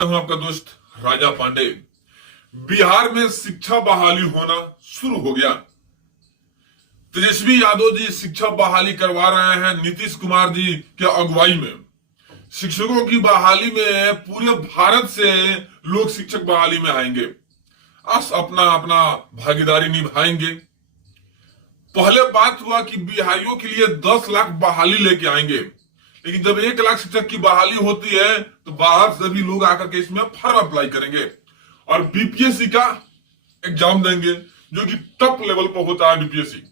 हूं आपका दोस्त राजा पांडे। बिहार में शिक्षा बहाली होना शुरू हो गया। तेजस्वी यादव जी शिक्षा बहाली करवा रहे हैं नीतीश कुमार जी के अगुवाई में। शिक्षकों की बहाली में पूरे भारत से लोग शिक्षक बहाली में आएंगे, अपना अपना भागीदारी निभाएंगे। पहले बात हुआ कि बिहारियों के लिए 10 लाख बहाली लेके आएंगे, लेकिन जब 1 लाख शिक्षक की बहाली होती है तो बाहर से भी लोग आकर के इसमें फॉर्म अप्लाई करेंगे और बीपीएससी का एग्जाम देंगे, जो कि टॉप लेवल पर होता है। बीपीएससी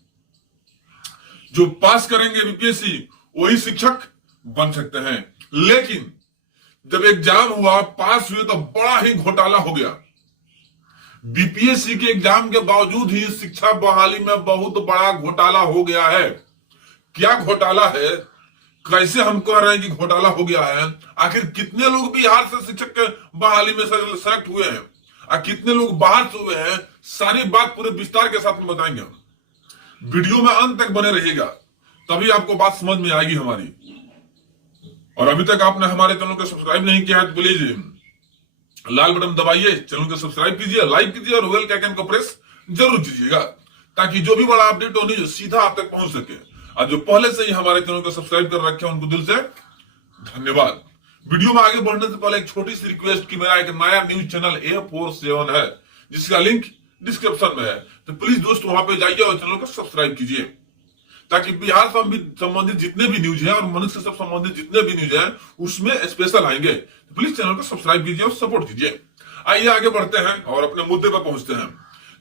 जो पास करेंगे बीपीएससी वही शिक्षक बन सकते हैं। लेकिन जब एग्जाम हुआ, पास हुए, तो बड़ा ही घोटाला हो गया। बीपीएससी के एग्जाम के बावजूद ही शिक्षा बहाली में बहुत बड़ा घोटाला हो गया है। क्या घोटाला है, कैसे हम कह रहे हैं कि घोटाला हो गया है? आखिर कितने लोग बिहार से शिक्षक के बहाली में सेलेक्ट हुए हैं और कितने लोग बाहर से हुए हैं, सारी बात पूरे विस्तार के साथ में बताएंगे। वीडियो में अंत तक बने रहिएगा, तभी आपको बात समझ में आएगी हमारी। और अभी तक आपने हमारे चैनल को सब्सक्राइब नहीं किया है तो प्लीज लाल बटन दबाइए, चैनल को सब्सक्राइब कीजिए, लाइक कीजिए और बेल के आइकन को प्रेस जरूर कीजिएगा, ताकि जो भी बड़ा अपडेट हो न्यूज सीधा आप तक पहुंच सके। और जो पहले से ही हमारे चैनल को सब्सक्राइब कर रखे हैं उनको दिल से धन्यवाद। वीडियो में आगे बढ़ने से पहले एक छोटी सी रिक्वेस्ट कि मेरा एक नया न्यूज चैनल A47 है, जिसका लिंक डिस्क्रिप्शन में है, तो प्लीज दोस्तों वहां पे जाइए और चैनल को सब्सक्राइब कीजिए, ताकि बिहार संबंधित जितने भी न्यूज है और मनुष्य से संबंधित जितने भी न्यूज है उसमें स्पेशल आएंगे। तो प्लीज चैनल को सब्सक्राइब कीजिए और सपोर्ट कीजिए। आइए आगे बढ़ते हैं और अपने मुद्दे पर पहुंचते हैं।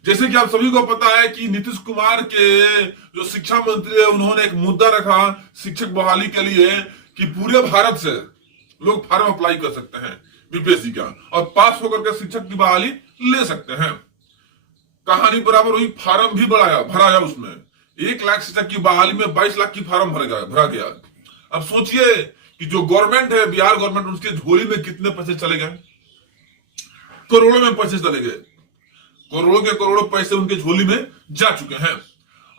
जैसे कि आप सभी को पता है कि नीतीश कुमार के जो शिक्षा मंत्री है, उन्होंने एक मुद्दा रखा शिक्षक बहाली के लिए कि पूरे भारत से लोग फॉर्म अप्लाई कर सकते हैं बीपीएससी का और पास होकर के शिक्षक की बहाली ले सकते हैं। कहानी बराबर हुई, फॉर्म भी भराया उसमें 1 लाख शिक्षक की बहाली में 22 लाख की फॉर्म भरा गया। अब सोचिए कि जो गवर्नमेंट है, बिहार गवर्नमेंट, उसके झोली में कितने पैसे चले गए? करोड़ों में पैसे चले गए। करोड़ों के करोड़ों पैसे उनके झोली में जा चुके हैं।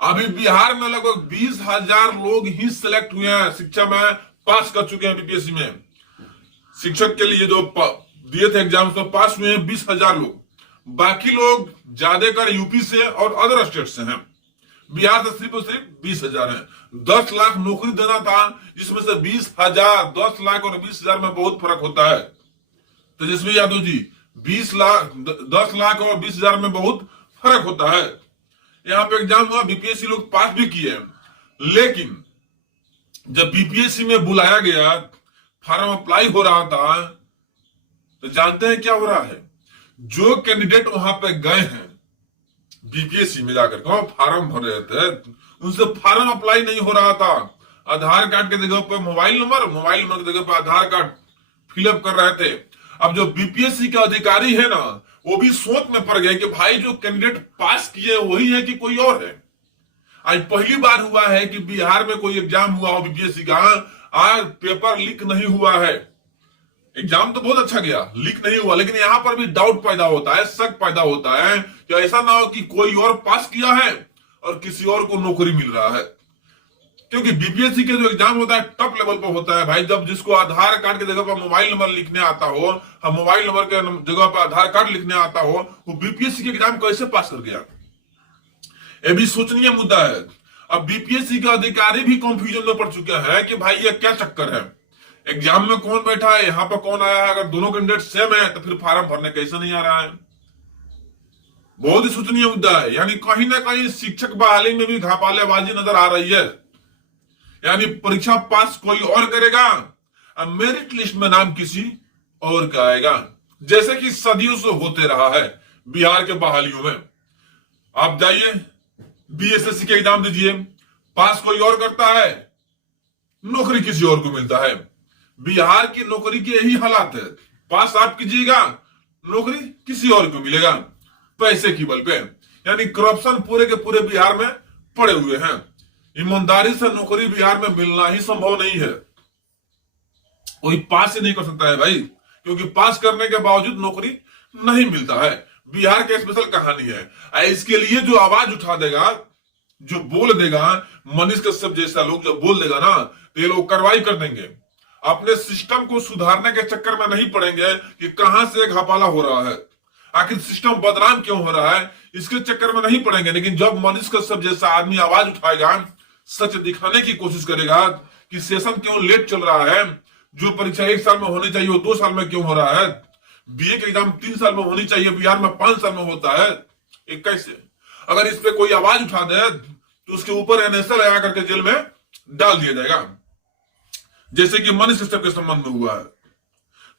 अभी बिहार में लगभग 20,000 लोग ही सिलेक्ट हुए हैं, शिक्षा में पास कर चुके हैं। बीपीएससी में शिक्षक के लिए जो दिए थे एग्जाम, में पास हुए हैं 20,000 लोग। बाकी लोग ज्यादातर यूपी से और अदर स्टेट से हैं। बिहार से सिर्फ और सिर्फ 20,000 है। 10 लाख नौकरी देना था, जिसमें से 20,000, 10 लाख और 20,000 में बहुत फर्क होता है। तेजस्वी यादव जी, 10 लाख और 20,000 में बहुत फर्क होता है। यहाँ पे एग्जाम हुआ, बीपीएससी लोग पास भी किए, लेकिन जब बीपीएससी में बुलाया गया, फॉर्म अप्लाई हो रहा था, तो जानते हैं क्या हो रहा है? जो कैंडिडेट वहां पे गए हैं बीपीएससी में जाकर के फॉर्म भर रहे थे, उनसे फॉर्म अप्लाई नहीं हो रहा था। आधार कार्ड के जगह पर मोबाइल नंबर की जगह पर आधार कार्ड फिलअप कर रहे थे। अब जो बीपीएससी के अधिकारी है ना, वो भी सोच में पड़ गए कि भाई जो कैंडिडेट पास किए वही है कि कोई और है। आज पहली बार हुआ है कि बिहार में कोई एग्जाम हुआ हो बीपीएससी का, आज पेपर लीक नहीं हुआ है। एग्जाम तो बहुत अच्छा गया, लीक नहीं हुआ, लेकिन यहां पर भी डाउट पैदा होता है, शक पैदा होता है कि ऐसा ना हो कि कोई और पास किया है और किसी और को नौकरी मिल रहा है। क्योंकि बीपीएससी के जो एग्जाम होता है टॉप लेवल पर होता है भाई। जब जिसको आधार कार्ड की जगह पर मोबाइल नंबर लिखने आता हो, हम मोबाइल नंबर के जगह पर आधार कार्ड लिखने आता हो, वो बीपीएससी के एग्जाम कैसे पास कर गया? ये भी सोचनीय मुद्दा है। अब बीपीएससी के अधिकारी भी कंफ्यूजन में पड़ चुके हैं कि भाई ये क्या चक्कर है, एग्जाम में कौन बैठा है, यहाँ पर कौन आया है? अगर दोनों कैंडिडेट सेम है तो फिर फॉर्म भरने कैसे नहीं आ रहा है? बहुत ही सोचनीय मुद्दा है। यानी कहीं ना कहीं शिक्षक बहाली में भी घापालेबाजी नजर आ रही है। यानी परीक्षा पास कोई और करेगा और मेरिट लिस्ट में नाम किसी और का आएगा, जैसे कि सदियों से होते रहा है बिहार के बहालियों में। आप जाइए बीएसएससी के एग्जाम दीजिए, पास कोई और करता है, नौकरी किसी और को मिलता है। बिहार की नौकरी के यही हालात है, पास आप कीजिएगा, नौकरी किसी और को मिलेगा, पैसे की बल पे। यानी करप्शन पूरे के पूरे बिहार में पड़े हुए हैं। ईमानदारी से नौकरी बिहार में मिलना ही संभव नहीं है। कोई पास ही नहीं कर सकता है भाई, क्योंकि पास करने के बावजूद नौकरी नहीं मिलता है। बिहार की स्पेशल कहानी है। इसके लिए जो आवाज उठा देगा, जो बोल देगा, मनीष कश्यप जैसा लोग जब बोल देगा ना, तो ये लोग कार्रवाई कर देंगे। अपने सिस्टम को सुधारने के चक्कर में नहीं पड़ेंगे कि कहां से घपला हो रहा है, आखिर सिस्टम बदनाम क्यों हो रहा है, इसके चक्कर में नहीं पड़ेंगे। लेकिन जब मनीष कश्यप जैसा आदमी आवाज उठाएगा, सच दिखाने की कोशिश करेगा कि सेशन क्यों लेट चल रहा है, जो परीक्षा 1 साल में होनी चाहिए वो 2 साल में क्यों हो रहा है, बीए के एग्जाम 3 साल में होनी चाहिए बिहार में 5 साल में होता है, एक कैसे? अगर इस पे कोई आवाज उठा दे तो उसके ऊपर एनएसए लगा करके जेल में डाल दिया जाएगा, जैसे कि मनीष कश्यप के संबंध में हुआ है।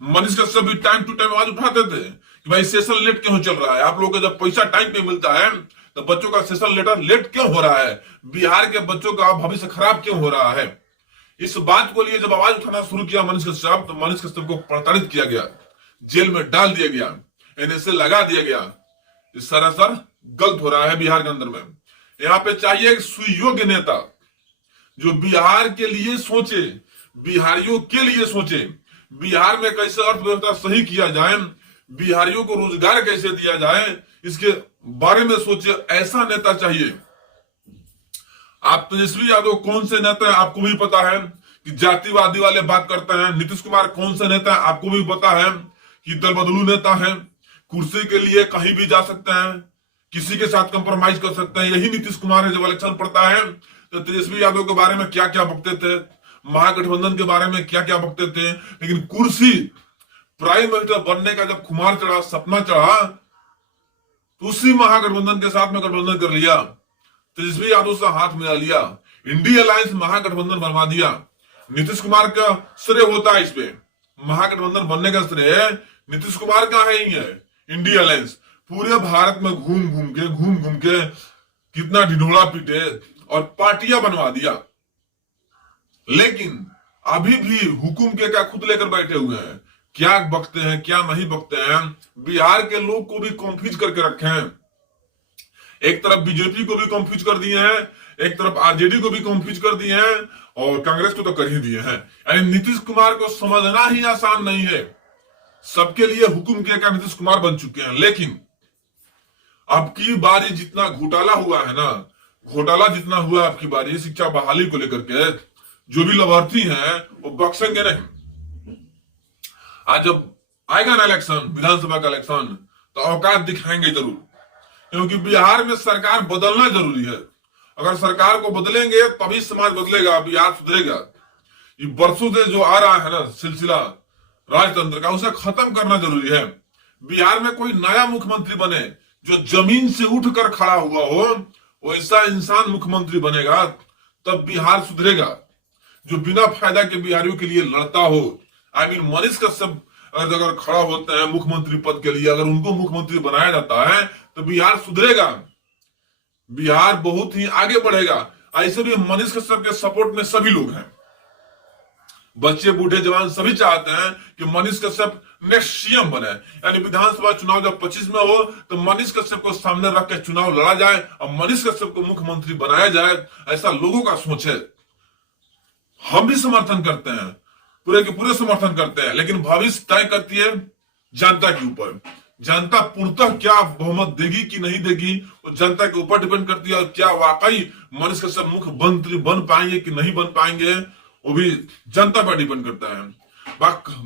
मनीष कश्यप भी टाइम टू टाइम आवाज उठाते थे कि भाई सेशन लेट क्यों चल रहा है, आप लोगों को जब पैसा टाइम पे मिलता है तो बच्चों का सेशन लेटर लेट क्यों हो रहा है, बिहार के बच्चों का भविष्य खराब क्यों हो रहा है। इस बात को लिए जब आवाज उठाना शुरू किया मनीष कश्यप, तो मनीष कश्यप को प्रताड़ित किया गया, जेल में डाल दिया गया, एनएसए लगा दिया गया। इस सरासर गलत हो रहा है बिहार के अंदर में। यहाँ पे चाहिए एक सुयोग्य नेता जो बिहार के लिए सोचे, बिहारियों के लिए सोचे, बिहार में कैसे अर्थव्यवस्था सही किया जाए, बिहारियों को रोजगार कैसे दिया जाए, इसके बारे में सोचे, ऐसा नेता चाहिए। आप तेजस्वी यादव कौन से नेता है आपको भी पता है कि जातिवादी वाले बात करते हैं। नीतीश कुमार कौन से नेता है आपको भी पता है कि दल बदलू नेता है, कुर्सी के लिए कहीं भी जा सकते हैं, किसी के साथ कंप्रोमाइज कर सकते हैं। यही नीतीश कुमार है। जब इलेक्शन पड़ता है तो तेजस्वी यादव के बारे में क्या क्या बकते थे, महागठबंधन के बारे में क्या क्या बकते थे, लेकिन कुर्सी प्राइम मिनिस्टर बनने का जब खुमार चढ़ा, सपना चढ़ा, तो उसी महागठबंधन के साथ में गठबंधन कर लिया, तेजस्वी यादव से हाथ मिला लिया, इंडिया अलायंस महागठबंधन बनवा दिया। नीतीश कुमार का श्रेय होता है इस पे, महागठबंधन बनने का श्रेय नीतीश कुमार का है ही है। इंडिया अलायंस पूरे भारत में घूम घूम के कितना ढिढोरा पीटे और पार्टियां बनवा दिया, लेकिन अभी भी हुकुम के क्या खुद लेकर बैठे हुए हैं, क्या बकते हैं क्या नहीं बकते हैं। बिहार के लोग को भी कंफ्यूज करके रखे हैं। एक तरफ बीजेपी को भी कंफ्यूज कर दिए हैं, एक तरफ आरजेडी को भी कंफ्यूज कर दिए हैं, और कांग्रेस को तो कर ही दिए हैं। यानी नीतीश कुमार को समझना ही आसान नहीं है। सबके लिए हुकुम किया क्या नीतीश कुमार बन चुके हैं। लेकिन अब की बारी जितना घोटाला हुआ है ना, घोटाला जितना हुआ आपकी बारी शिक्षा बहाली को लेकर के, जो भी लाभार्थी हैं वो बख्शेंगे नहीं। आज जब आएगा ना इलेक्शन, विधानसभा का इलेक्शन, तो औकात दिखाएंगे जरूर, क्योंकि बिहार में सरकार बदलना जरूरी है। अगर सरकार को बदलेंगे तभी समाज बदलेगा, बिहार सुधरेगा। ये बरसों से जो आ रहा है ना सिलसिला राजतंत्र का, उसे खत्म करना जरूरी है। बिहार में कोई नया मुख्यमंत्री बने जो जमीन से उठकर खड़ा हुआ हो, वैसा इंसान मुख्यमंत्री बनेगा तब बिहार सुधरेगा, जो बिना फायदा के बिहारियों के लिए लड़ता हो। मनीष कश्यप अगर खड़ा होते हैं मुख्यमंत्री पद के लिए, अगर उनको मुख्यमंत्री बनाया जाता है तो बिहार सुधरेगा, बिहार बहुत ही आगे बढ़ेगा। ऐसे भी मनीष कश्यप के सपोर्ट में सभी लोग हैं, बच्चे बूढ़े जवान सभी चाहते हैं कि मनीष कश्यप नेक्स्ट सीएम बने। यानी विधानसभा चुनाव जब 25 में हो तो मनीष कश्यप को सामने रख के चुनाव लड़ा जाए और मनीष कश्यप को मुख्यमंत्री बनाया जाए, ऐसा लोगों का सोच है। हम भी समर्थन करते हैं, पूरे के पूरे समर्थन करते हैं, लेकिन भविष्य तय करती है जनता के ऊपर। जनता पूर्णतः क्या बहुमत देगी कि नहीं देगी, वो जनता के ऊपर डिपेंड करती है। और क्या वाकई मनीष कश्यप मुख्यमंत्री बन पाएंगे कि नहीं बन पाएंगे, वो भी जनता पर डिपेंड करता है।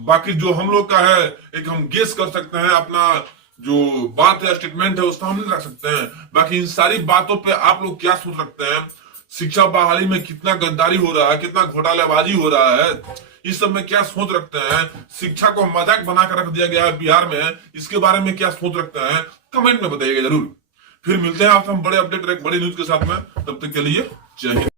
बाकी जो हम लोग का है, एक हम गेस कर सकते हैं, अपना जो बात है स्टेटमेंट है उसका हम नहीं रख सकते हैं। बाकी इन सारी बातों पे आप लोग क्या सोच रखते हैं, शिक्षा बहाली में कितना गद्दारी हो रहा है, कितना घोटालेबाजी हो रहा है, इस सब में क्या सोच रखते हैं। शिक्षा को मजाक बनाकर रख दिया गया है बिहार में, इसके बारे में क्या सोच रखते हैं कमेंट में बताइएगा जरूर। फिर मिलते हैं आप हम बड़े अपडेट एक बड़ी न्यूज के साथ में, तब तक के लिए जय हिंद।